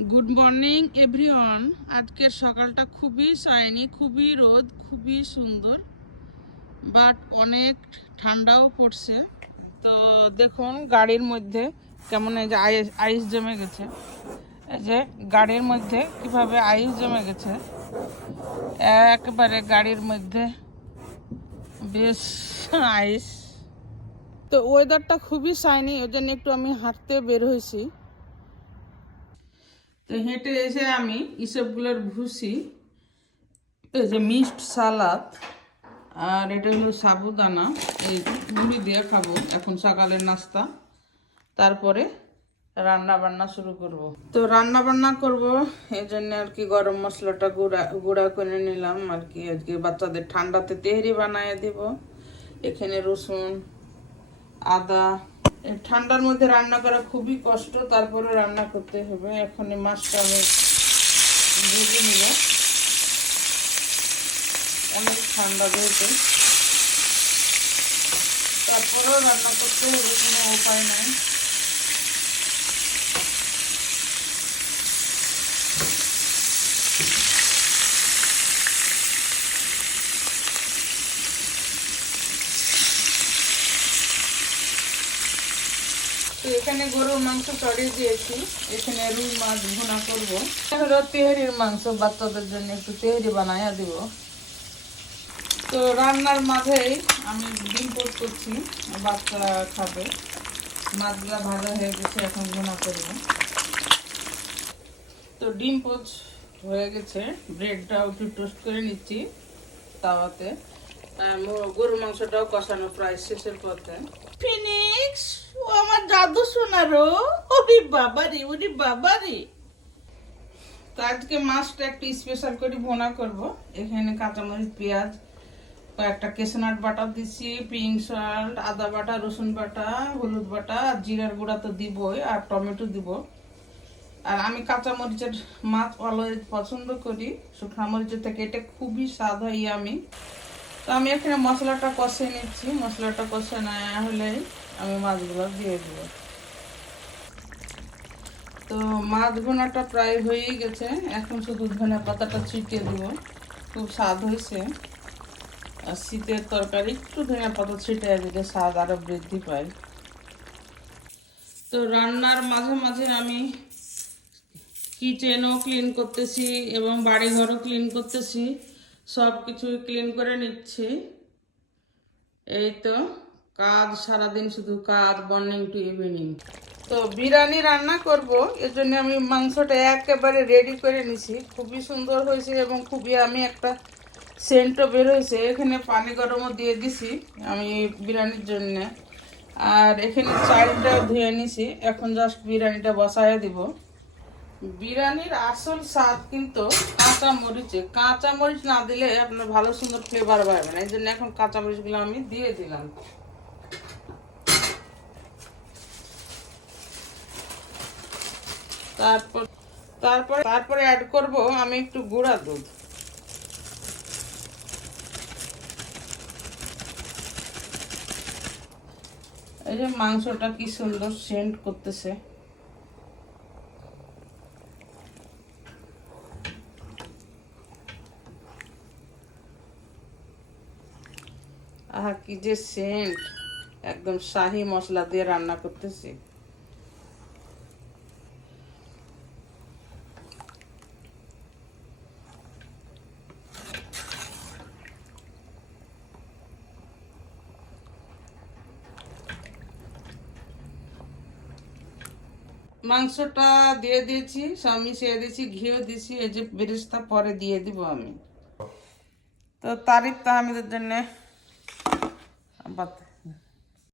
Good morning everyone. আজকের সকালটা খুবই শাইনি, খুবই রোদ, খুবই সুন্দর, বাট অনেক ঠান্ডাও পড়ছে। তো দেখুন গাড়ির মধ্যে কেমন এই যে আইস জমে গেছে। এই যে গাড়ির মধ্যে কিভাবে আইস জমে গেছে, একেবারে গাড়ির মধ্যে বেশ আইস। তো ওয়েদারটা খুবই শাইনি, ওই জন্য একটু আমি হাঁটতে বের হয়েছি। তো হেঁটে এসে আমি এসবগুলোর ভুসি, এই যে মিক্সড সালাদ, আর এটা হলো সাবুদানা, এই মুড়ি দিয়ে খাবো এখন সকালের নাস্তা। তারপরে রান্না বান্না শুরু করব। তো রান্না বান্না করব, এই জন্য আর কি গরম মশলাটা গুঁড়া করে নিলাম আর কি। আজকে বাচ্চাদের ঠান্ডাতে তেহরি বানিয়ে দেব। এখানে রসুন, আদা। ঠান্ডার মধ্যে রান্না করা খুবই কষ্ট, তারপরে রান্না করতে হবে। এখন মাছটা আমি ভেজে নিব, অনেক ঠান্ডা যেহেতু, তারপরেও রান্না করতে হবে, কোনো উপায় নাই। তো এখানে গরুর মাংস চড়িয়ে দিয়েছি, এখানে রুই মাছ ভুনা করবো। হলো তেহারির মাংস, বাচ্চাদের জন্য একটু তেহারি বানাইয়া দিব। তো রান্নার মাঝেই আমি ডিম পোস্ট করছি, বাচ্চা খাবে। মাছগুলা ভাজা হয়ে গেছে, এখন ভুনা করব। তো ডিম পোস্ট হয়ে গেছে, ব্রেডটাও একটু টোস্ট করে নিচ্ছি তাওয়াতে। গরুর মাংসটাও কষানো প্রায় শেষের পথে। ফিনিক্স, ও আমার জাদু সোনারো, ওরে বাবারে, ওরে বাবারে। তো আজকে মাছটা একটু স্পেশাল করে ভুনা করব। এখানে কাঁচামরিচ, পেঁয়াজ, কয়েকটা কেশনাট বাটা দিচ্ছি, পিঙ্ক সল্ট, আদা বাটা, রসুন বাটা, হলুদ বাটা, আর জিরার গুঁড়া তো দিবই, আর টমেটো দিব। আর আমি কাঁচামরিচের মাছ অলওয়েজ পছন্দ করি, শুকনা মরিচের থেকে এটা খুবই স্বাদ হয় আমি। তো আমি এখানে মশলাটা কষে নিচ্ছি, মশলাটা কষে নেওয়া হলে আমি মাছগুলো দিয়ে দিব। তো মাছ ভুনাটা প্রায় হয়েই গেছে, এখন শুধু ধনে পাতাটা ছিটিয়ে দিব। খুব স্বাদ হয়েছে। আর শীতের তরকারি একটু ধনে পাতা ছিটিয়ে দিলে স্বাদ আরো বৃদ্ধি পায়। তো রান্নার মাঝে মাঝে আমি কিচেনও ক্লিন করতেছি এবং বাড়িঘরও ক্লিন করতেছি, সব কিছু ক্লিন করে নিচ্ছি। এই তো কাজ, সারাদিন শুধু কাজ, মর্নিং টু ইভিনিং। তো বিরিয়ানি রান্না করব, এর জন্য আমি মাংসটা একেবারে রেডি করে নিছি। খুবই সুন্দর হয়েছে এবং খুবই আমি একটা সেন্টও বের হয়েছে। এখানে পানি গরমও দিয়ে দিছি আমি বিরিয়ানির জন্য। আর এখানে চালটাও ধুয়ে নিছি, এখন জাস্ট বিরিয়ানিটা বসায় দিব। বিরিয়ানির আসল স্বাদ কিন্তু কাঁচা মরিচে। কাঁচা মরিচ না দিলে আপনার ভালো সুন্দর ফ্লেভার পাবে না, এই জন্য এখন কাঁচা মরিচগুলো আমি দিয়ে দিলাম। তারপরে অ্যাড করব আমি একটু গুঁড়া দুধ। এই যে মাংসটা কি সুন্দর সেন্ট করতেছে। আহা কি যে সেন্ট, একদম শাহি মশলা দিয়ে রান্না করতেছি। মাংসটা দিয়ে দিয়েছি, সব মিশিয়ে দিয়েছি, ঘিও দিয়েছি। এই যে বেরেস্তা পরে দিয়ে দিব আমি। তো তারিফ তাহমিদের জন্য